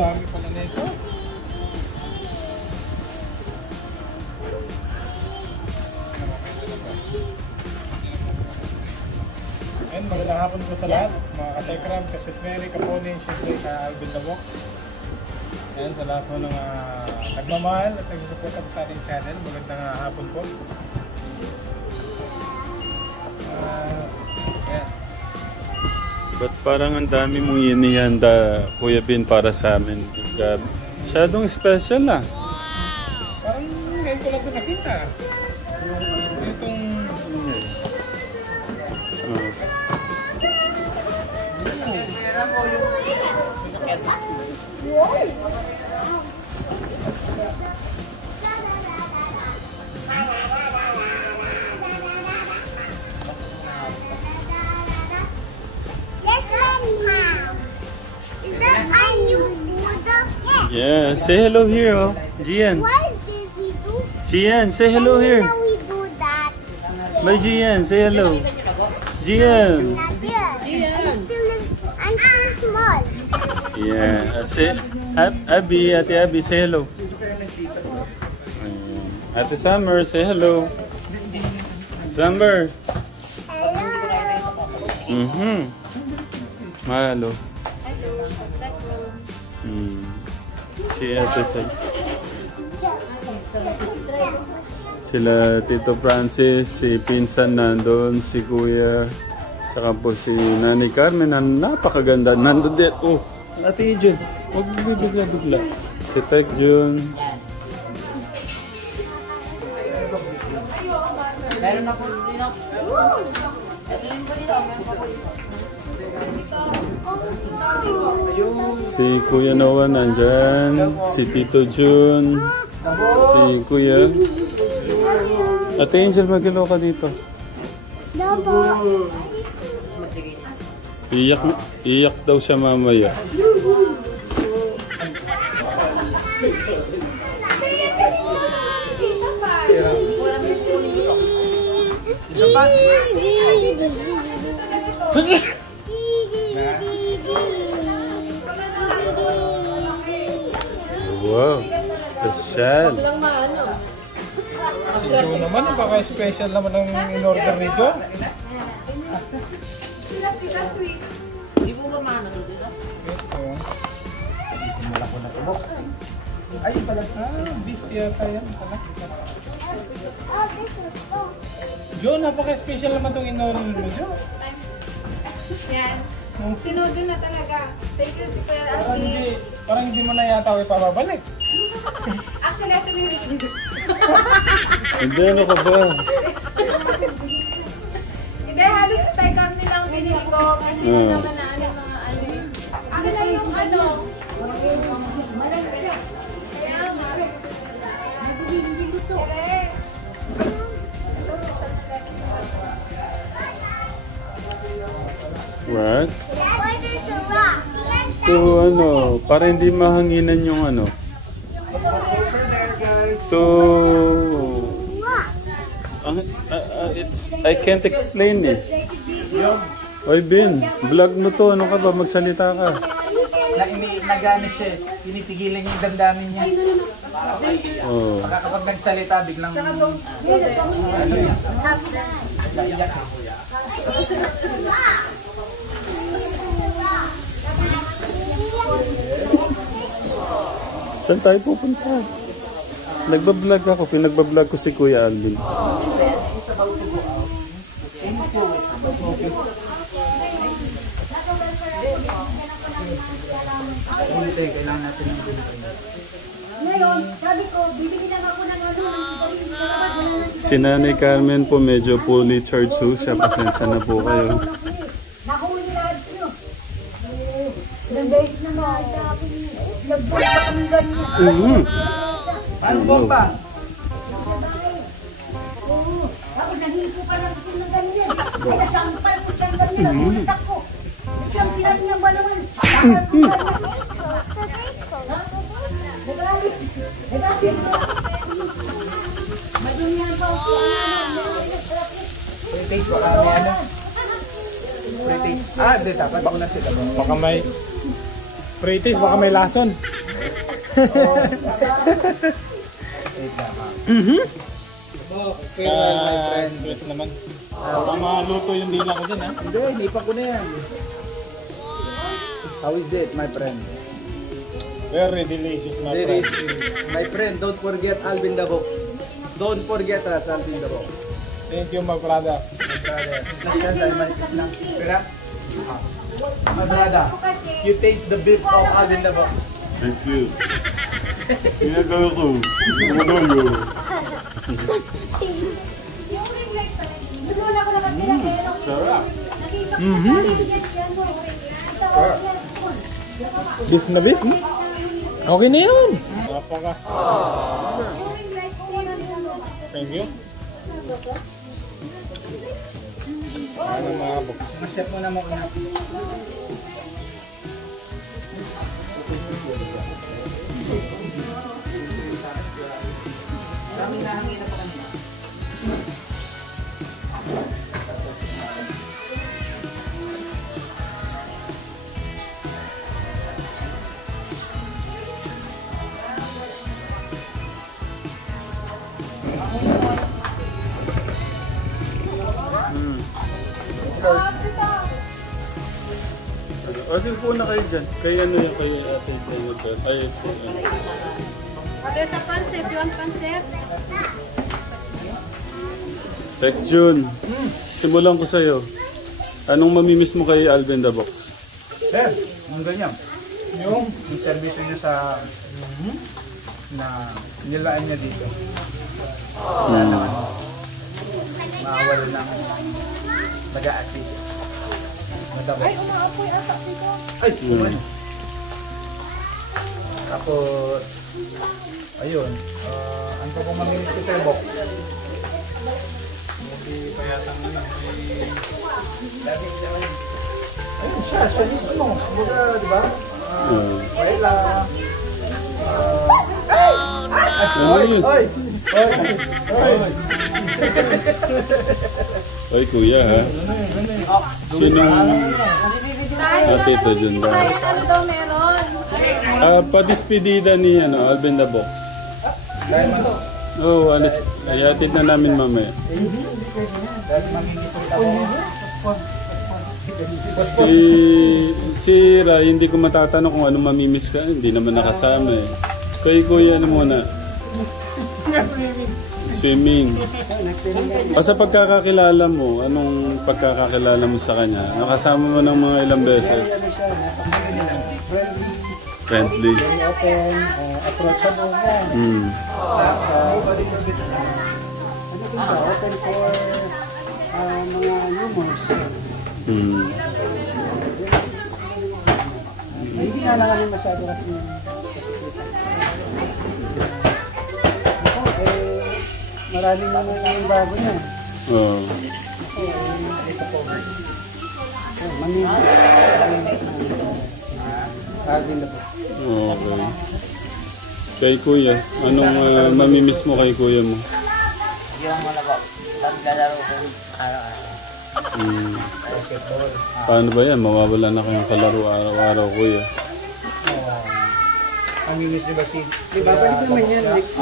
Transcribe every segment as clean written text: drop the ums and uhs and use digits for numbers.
dami pala nito. Ayun, magandang hapon po sa lahat. Mga ka-Tekram, ka-Sweet Mary, ka-Pony, syempre ka-Alvin Dabok. Ayun, sa lahat po ng nagmamahal at nagsusupport po sa ating channel. Magandang hapon po. Ayan. Ba't parang ang dami mong inihanda, Kuya Bin, para sa amin? Masyadong special ah. Parang ngayon ko lang ito nakita. Itong... Yeah, say hello here, oh. Gian. Why did we do? Gian, say hello here. Why we do that? Bye, Gian. Say hello. Gian. Not yet. I'm still small. Yeah. Say, Abby, Ate Abby, say hello. Ate Summer, say hello. Summer. Hello. Mahalo. Si Ate sila Tito Francis, si Pinsan nandun, si Kuya, saka po si Nanay Carmen na napakaganda. Nandun din. Oh, Ate Jun. Huwag bigla. Si Tek Jun. Meron na po dito. Si Kuya Noah nandyan, si Tito Jun, si Kuya. Ate Angel, magalaw ka dito. Iyak daw siya mamaya. Wow, special. Ito naman, napaka-special naman ang in-order ni John. Sila sweet. Hindi po ba maano dito? Simula ko na ito. Ay, pala. Beef yata yan. John, napaka-special naman itong in-order mo, John. Yan. Tinodin na talaga. Thank you, Kuya Ate. Parang hindi mo na yata ako ipapabalik. Actually, ito yung receipt. Hindi, ano ka ba? Hindi, halos take-out nilang binili ko. Kasi na naman na ano yung mga ano eh. Ano na yung ano? Kaya nga. Correct. What? Why there's a rock? To ano, para hindi mahanginan yung ano. To it's I can't explain it. Oy Bin, vlog mo to, ano ka ba, magsalita ka. Nagano siya, tinitigilan yung damdamin niya. Oh. Kapag nagsalita, biglang... Naiyak. Saan tayo pupunta? Nagbablog ako, pinagbablog ko si Kuya Alvin. Kailangan natin ng Ngayon, sabi ko, bibili lang ako ng ano. Si Nanay Carmen po medyo fully charged siya. Pasensya na po kayo. Nakuli lahat nyo. Ilang days na nga. Nag-book pa kami ganyan. Ano bomba? Oo. Ako nahipo pa lang ako ng ganyan. Kaya saan pa lang ko siyang ganyan. Ulitak ko. Isang pilat niya ba naman? Madunyan pa ako. Pre-taste ko kami ano? Pre-taste. Ah, di dapat. Baka na sila. Baka may... Pretty, baka may lason. Sweet naman. Baka maluto yung dila ko din, ha? Hindi, lipa ko na yan. How is it, my friend? Very delicious, my friend. My friend, don't forget Alvin the Box. Don't forget us, Alvin the Box. Thank you, my brother. Nasyan dahil manipis lang. Pera? My brother, you taste the beef of Alvin the Box. Thank you. Ginagawa ko. Gumagalo. Sarap. Beef na beef? Okay na yun. Napaka. Thank you. Ano mga bok? Masyat mo na mo na. Kami nahangin na pa kanina. Kasi po na kayo dyan. Kaya ano yung kayo ate kayo dyan. Ay, po. There's a pancit. You want pancit? Tek Jun, simulan ko sa'yo. Anong mamimiss mo kay Alvin the Box? Sir, yung ganyan. Yung service niya sa na nilaan niya dito. Maawala ng nag-a-assist. Madami. Ay, umaapoy ata dito. Ay, tapos, ayun. Ano pa kung mamimiss ko sa'yo, Box? Hindi pa yata nga. Ayun siya mismo. Kumbaga, di ba? Paella. Ano yun? Ay, kuya ha? Sinong ate ito dyan ba? Ano daw meron? Padispedida ni Alvin the Box. Oo, alis. Ayatid na namin mamaya. Dahil mamimiss ko Si Ray, hindi ko matatanong kung anong mamimiss ka. Hindi naman nakasama eh. Kay kuya ano muna? Swimming. Sa pagkakakilala mo, anong pagkakakilala mo sa kanya? Nakasama mo ng mga ilang beses? Friendly. open, approachable mo. Open for mga humors. Hindi nga naman masyado kasi maraming naman yung bago niya. Oo. Ito po. Manila. Alvin na po. Okay. Kay kuya, anong mamimiss mo kay kuya mo? Yung ano po, paglalaro ko araw-araw. Paano ba yan? Mawawala na kayong kalaro araw-araw kuya. Ang mimis ni Basin. Di ba? Pwede naman yan next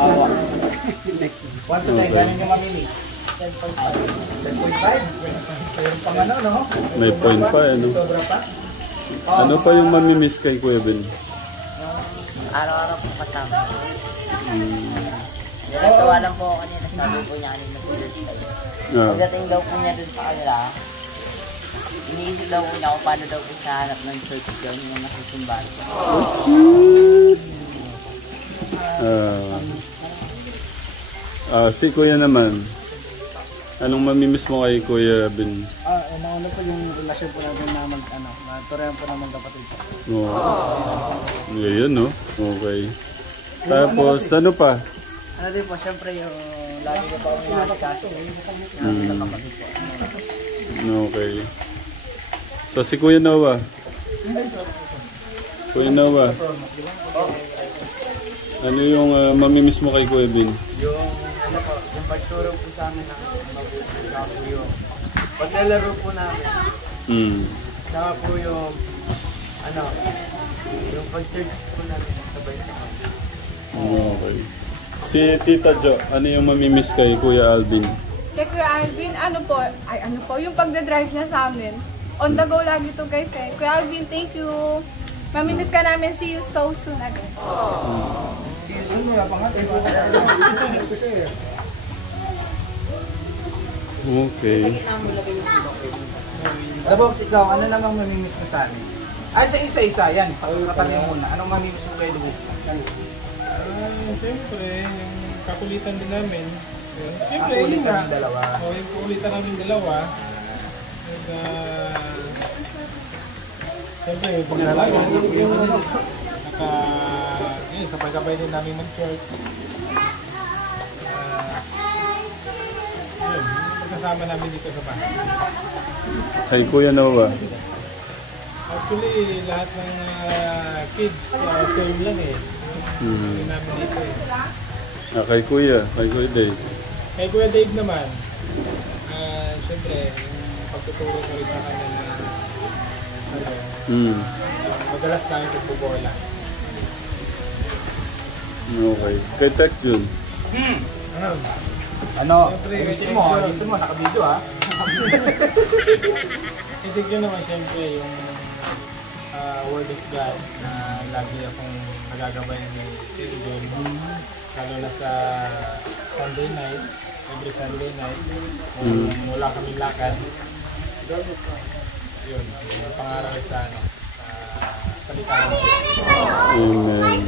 next. 1 to 10, galing yung mamimiss. 10.5. 10.5? Mayroon pang ano, no? May point pa ano? Sobra pa? Ano pa yung mamimiss kay Kuya Ben? Araw-araw po kasama. Nagtawa lang po ako kanina, sabi po niya kanina po dun sa iyo. Pagdating daw po niya dun sa kanila, iniisip daw po niya kung paano daw po sa hanap ng church daw niya nasusumbal po. Si Kuya naman, anong mamimiss mo kay Kuya Ben? Nauna po yung relasyon po natin na maturihan po naman kapatid po. Ngayon, no? Okay. Tapos, ano pa? Ano din po, syempre yung lagi ko pa kami nakasikaso. Yung kapatid po. Okay. So, si Kuya Noah. Kuya Noah. Ano yung mamimiss mo kay Kuya Ben? Yung ano po, yung pagturo po sa amin ng mabuti na po yung paglalaro po namin. Saka po yung ano, Yung pag-church po namin, sabay sa Okay. Si Tita Jo, ano yung mamimiss kay Kuya Alvin? Kay Kuya Alvin, yung pagdadrive niya sa amin. On the go lagi to guys eh. Kuya Alvin, thank you. Mamimiss ka namin. See you so soon again. Season mo, wala pa nga. Okay. Box, ikaw, ano namang mamimiss mo sa amin? Ay, sa isa-isa, yan. Sa kami muna. Anong mamimiss mo kay Luis? Siyempre, yung kakulitan din namin. Siyempre, Ako ulit yun nga. kami dalawa. Yung kulitan namin dalawa. Siyempre, yung paglalaro. Kapag-kapay din namin mag-church. Yun, magkasama namin dito sa bahay. Kay Kuya Noah. Actually, lahat ng kids, same lang eh. Hindi namin dito eh. Kay Kuya Dave. Kay Kuya Dave naman, siyempre, yung pagtuturo ko rin sa kanya na madalas namin pagbubola. Okay. Kay Tek Jun. Ano? Siyempre, Ayusin mo, naka-video ha. Itig yun naman siyempre yung word of God na lagi akong nagagabay ni Tito John. Lalo na sa Sunday night, every Sunday night, wala kaming lakad. Yun, yung pangarap ay sa salita ng Diyos. Amen.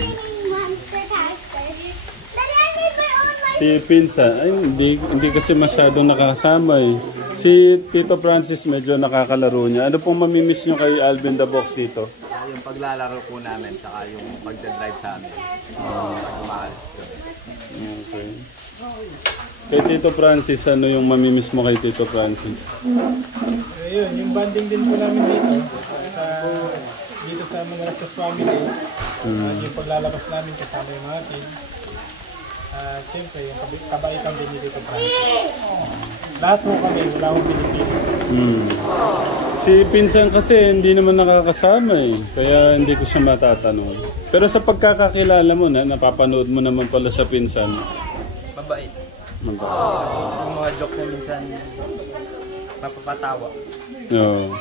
Si Pinsan, ay hindi kasi masyadong nakasama eh. Si Tito Francis medyo nakakalaro niya. Ano pong mamimiss nyo kay Alvin the Box dito? Yung paglalaro po namin, saka yung pagdadrive sa amin. Pag-umaalis ko. Okay. Kay Tito Francis, ano yung mamimiss mo kay Tito Francis? Ayun, yung bonding din po namin dito sa mga Rastas family. Yung paglalabas namin kasama yung mga kids. Siyempre, yung kabaitan din dito sa Francis. Lahat po kami, wala akong pinipili. Si Pinsan kasi hindi naman nakakasama eh. Kaya hindi ko siya matatanong. Pero sa pagkakakilala mo na, napapanood mo naman pala sa Pinsan. Mabait. Yung mga joke na minsan, mapapatawa. Oo.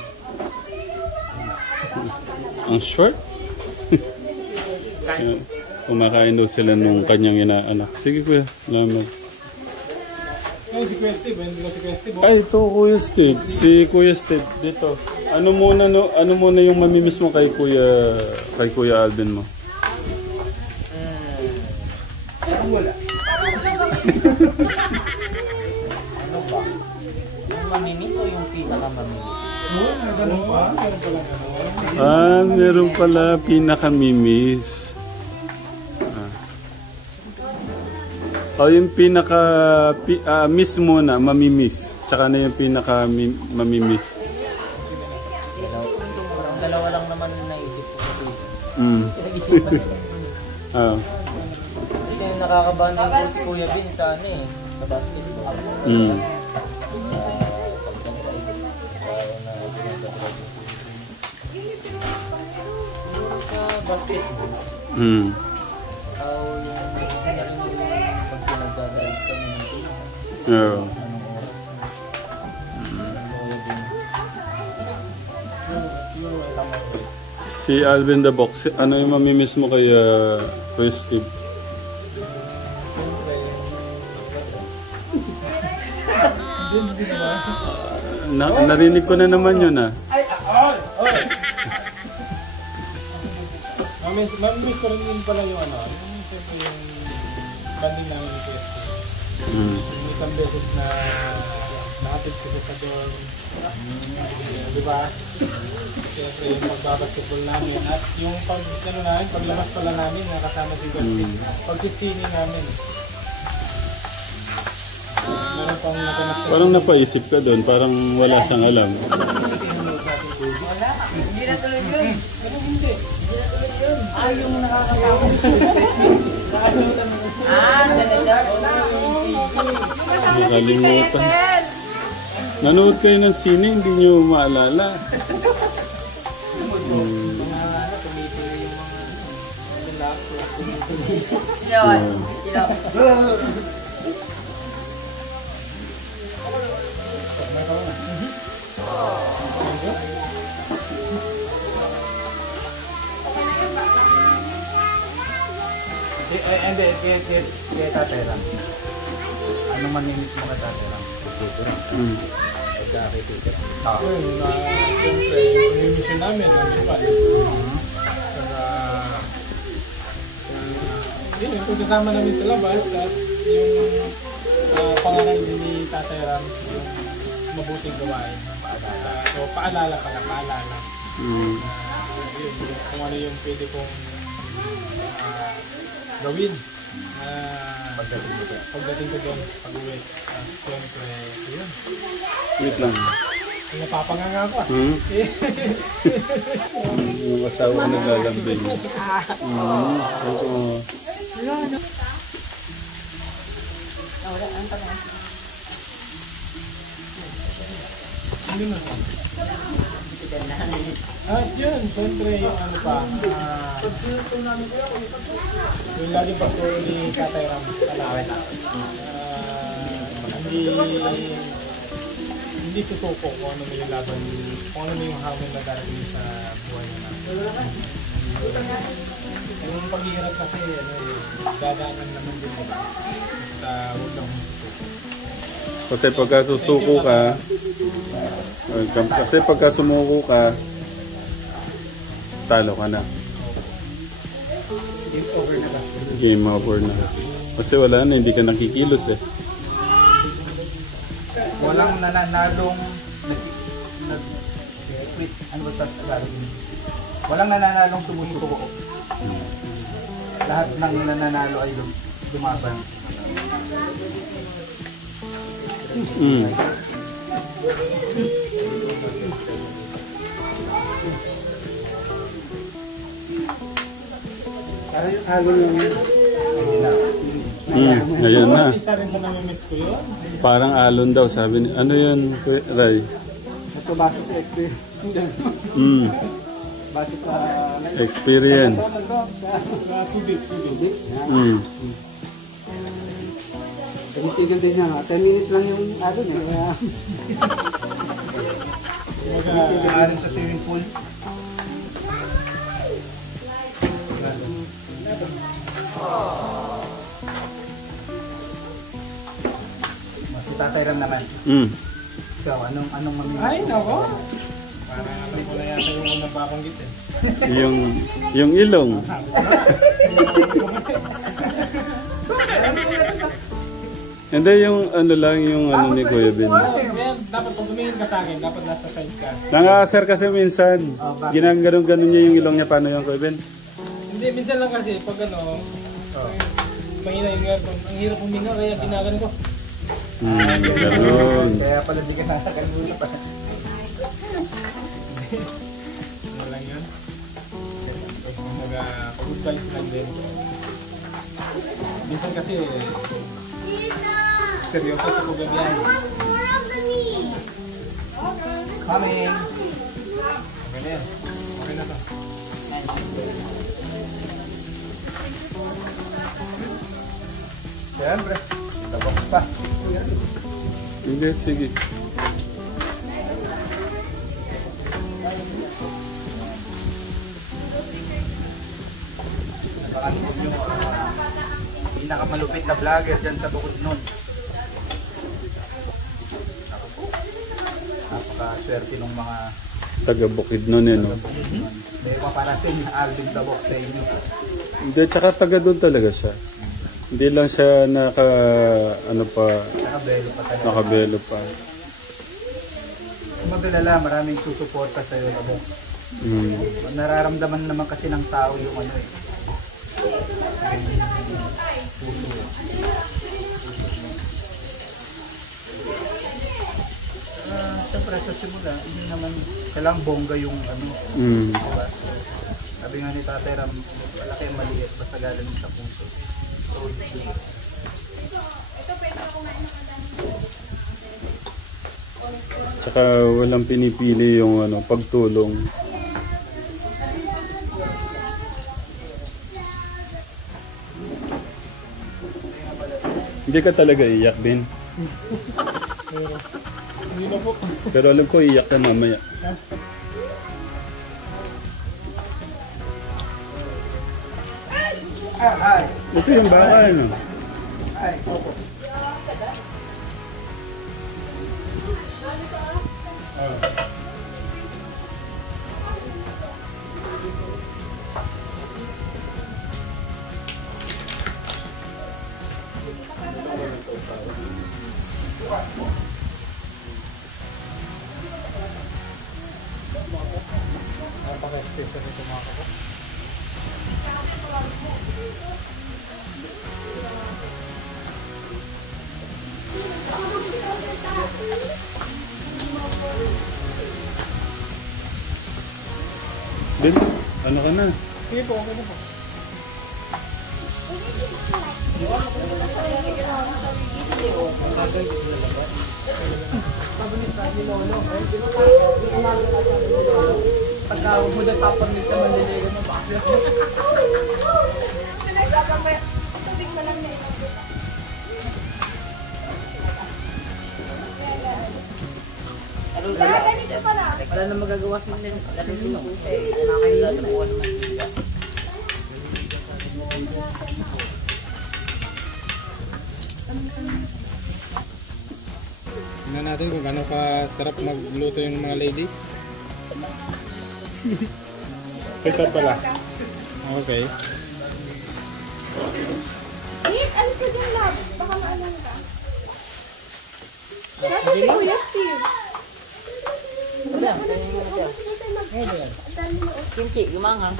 Ang short? Kumakain daw sila nung kanyang inaanak. Sige kuya, salamat. Ay, si Kuya Steve, hindi ko si Kuya Steve. Ay, ito Kuya Steve. Si Kuya Steve, dito. Ano muna yung mamimiss mo kay Kuya Alvin mo? Wala. Ano ba? Yung mamimiss o yung pinakamamimiss? Ganun pa? Meron pala ganun. Meron pala pinakamimiss. Yung miss muna, mamimiss. Tsaka na yung mamimiss. Dalawa lang naman naisip ko kasi. Kasi Nakakabahan din po si Kuya Bin sa sa basketball. Sa basketball. Oo. Si Alvin the Box, ano yung mamimiss mo kay Steve? Narinig ko na naman yun ah. Mamimiss ko rin yun pala yung yung banding namin ni Kuya Steve. Isang beses na nakapit ko sa dorm. Diba? Siyempre yung pagbabasketball namin at yung paglabas pala namin nakasama si Kuya Steve. Pagsisini namin. Parang napaisip ka doon, parang wala siyang alam. Wala. Hindi na tuloy yun. Hindi na tuloy yun. Yung nakakatawa. Nakalimutan. Nanood kayo ng sine, hindi nyo maalala. Tumituloy yung Yun. Hindi, kaya tatay lang. Anong manimiss mo ka tatay lang? Ito rin. Pagkakikita lang. Siyempre, yung mission namin, ang Japan. Saka, yun, yung pagkasama namin sa labas, at yung pangalan din ni Tatay Ram, yung mabuting gawain. So, paalala pala, paalala. Yun, kung ano yung pwede kong gawin. Pagdating ko doon, pag-uwi. Siyempre, yun. Wait lang. Napapanganga ako. Yung asawa na lalambing. Oo. Ano na? At yun, siyempre yung ano pa, yung laging pagturo ni Tatay Ram, hindi susuko kung ano yung laban, kung ano yung hamon na darating sa buhay na natin. Yung paghihirap kasi, dadaanan naman din nila sa huwag lang susuko. Kasi pagka susuko ka, kasi pagka sumuko ka, talo ka na. Game over na lang. Game over na. Kasi wala na, hindi ka nakikilos eh. Walang nananalong nag-quit. Ano ba sa Tagalog? Walang nananalong sumusuko. Lahat ng nananalo ay lumaban. Alon lang yan. Ngayon na. Isa rin sa namimiss ko yun. Parang alon daw, sabi ni, ano yun, Ray? Ito base sa experience. Base sa Experience. Subik. tigil din niya. 10 minutes lang yung alon eh. Kaya sa swimming pool. Si Tatay Ram naman. Ikaw, anong mamimiss? Ay, nako. Parang alam ko na yata yung unang babanggit eh. yung ilong. Hindi yung ano lang, yung ano ni Kuya Ben. Dapat pag tumingin ka sa akin, dapat nasa side ka. Nangasar kasi minsan. Ginaganon niya yung ilong niya. Paano yung Kuya Ben? Hindi, minsan lang kasi pag ano, mahina yung aircon. Ang hirap huminga kaya ginagano ko. Ganoon. Kaya pala di ka nasa kalbula pa. Ano lang yun? Pag-good vibes lang din. Minsan kasi, seryoso sa program yan. Coming! Okay na yan. Okay na to. Siyempre, tabak pa. Hindi, sige. Napakalipot yung pinakamalupit na vlogger dyan sa Bukidnon. Napakaswerte ng mga Taga Bukidnon eh, no? may paparating na Alvin Tabok sa inyo. Hindi, tsaka taga doon talaga siya. Hindi lang siya ano pa, Nakabelo pa talaga. nakabelo pa. Kung magalala, maraming susuporta sa iyo, Tabok. Nararamdaman naman kasi ng tao yung ano eh. Puso. Siyempre sa simula, hindi naman kailangang bongga yung ano. Diba? Sabi nga ni Tatay Ram, malaki ang maliit, basta galing sa puso. So, Tsaka walang pinipili yung ano, pagtulong. Hindi ka talaga iyak, Ben. Hindi na po. Pero alam ko iyak ka mamaya. Ito yung baka, ano? Napaka-special ito mga kapatid. Ben, ano ka na? Sige po, okay na po. Pagka mo na papamit sa Manila mo, bakit? Tubig mo lang na ganito pala. Wala na magagawa sa nila. Lalo din ako siya eh. Nakakailan na buwan naman sila. Tingnan natin kung gaano kasarap magluto yung mga ladies. Ito pala. Okay. Nick, alis ka dyan, love. Baka maalam ka. Nasa si Kuya Steve. Wala, kaya mo na siya. Kimchi, gumanghang.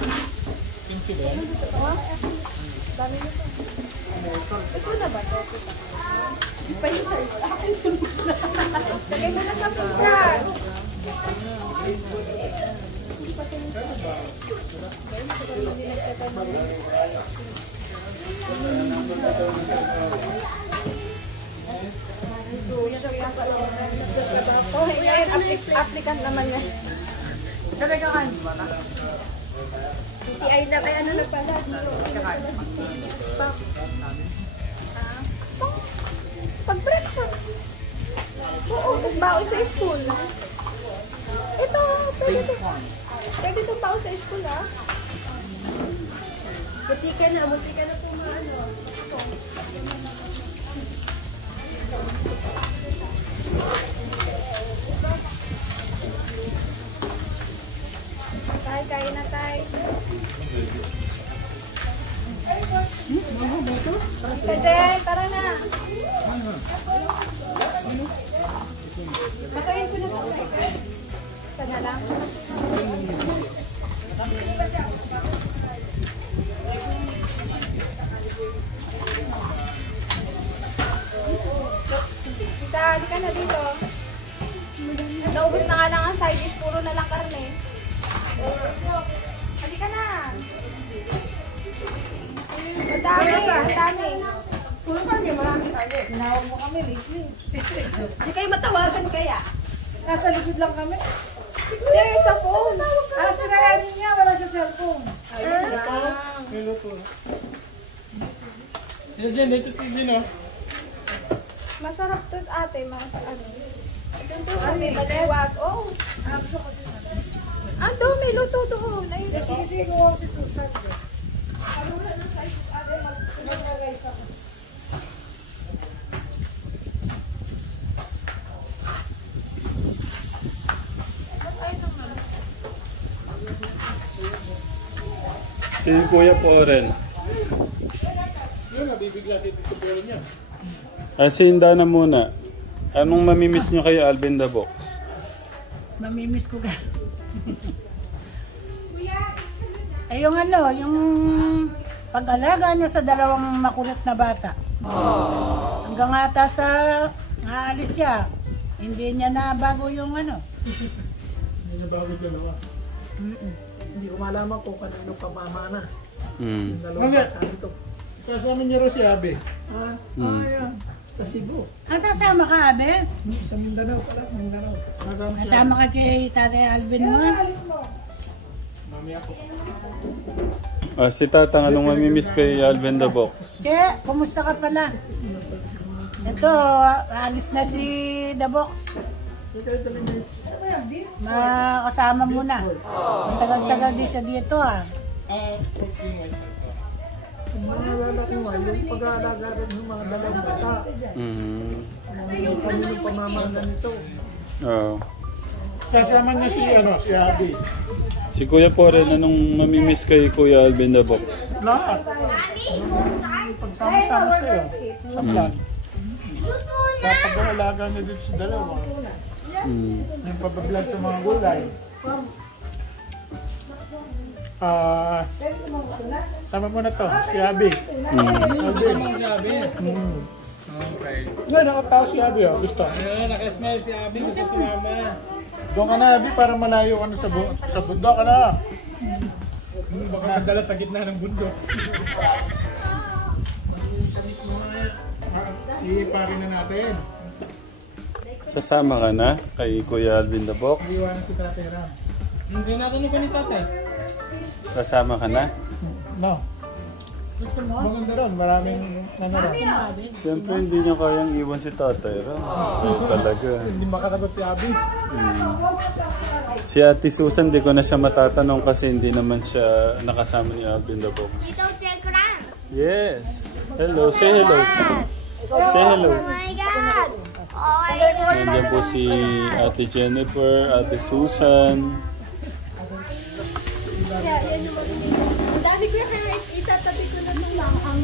Kimchi ba yan? Dami nito. Ito na ba? Pa yung sir. Lagay mo na sa pagkat. Oh, ngayon, applicant naman niya. Sabi ka kan? TI na kaya ano na pala. Pag breakfast. Oo, tapos baon sa school. Ito, pwede ito. Pwede itong baon sa school, ah. Buti ka na po maano. Tay, kain na tay. Pwede, tara na. Pakain ko na po. Sana lang. Tita, halika na dito. Naubos na nga lang ang side dish, puro na lang karne. Halika na. Ang dami, ang dami. Puro kami, marami tayo. Tinawag mo kami lately. Hindi kayo matawagan kaya. Nasa likod lang kami. Hindi, sa phone. Sa kaya niya, wala siya cellphone. May luto. Yan dyan, ito din oh. Masarap to ate, ano. Doon to sa may baliwag. Oh. Gusto ko siya. Ando, may luto doon. Ayun, Sige, ko si Susan. Si Kuya Poren. Yun, nabibigla dito ito pero niya. Si Inda na muna. Anong mamimiss nyo kay Alvin the Box? Mamimiss ko ka. Ay yung ano, yung pag-alaga niya sa dalawang makulit na bata. Hanggang ata sa naalis siya, hindi niya na bago yung ano. Hindi na bago dalawa. Hindi ko malaman kung kanino pamamana. Mm. Dalawang Wala. bata nito. Kasama niya rin si Abe. Ayan. Sa Cebu. Sasama ka, Abe? Sa Mindanao pala. Mindanao. Kasama ka kay Tatay Alvin mo. Mamaya po. Si Tatang, anong mamimiss kay Alvin the Box? Che, kumusta ka pala? Ito, alis na si Dabok. Makasama muna. Tagal-tagal din siya dito ah. Naalala ko nga, yung pag-aalaga rin ng mga dalawang bata. Yung kaninong pamamahalan nito. Oo. Kasama niya si Abby. Si Kuya po rin, anong mamimiss kay Kuya Alvin the Box? Lahat. Pagsama-sama sa'yo. Sa plan. Kapag alaga niya dito sa dalawa. Yung pagbablog sa mga gulay. Sama mo na to, si Abby. Abby. Okay. Nga, nakatawa si Abby, oh. Gusto. Nakasmile si Abby, gusto si Mama. Doon ka na, Abby, para malayo ka na sa bundok ka na. Baka nadala sa gitna ng bundok. Iiparin na natin. Sasama ka na kay Kuya Alvin the Box? Iiwanan si Tatay Ram. Hindi natin yung ni Tatay. Sasama ka na? No. Maganda ron, maraming ano ron. Siyempre hindi niya kayang iwan si Tatay Ram. Talaga. Hindi makasagot si Abby. Si Ate Susan, di ko na siya matatanong kasi hindi naman siya nakasama ni Alvin the Box. Ito, Telegram. Yes. Hello, say hello. Say hello. Oh my God. Nandiyan po si Ate Jennifer, Ate Susan. Dami ko yung itatabi ko na lang ang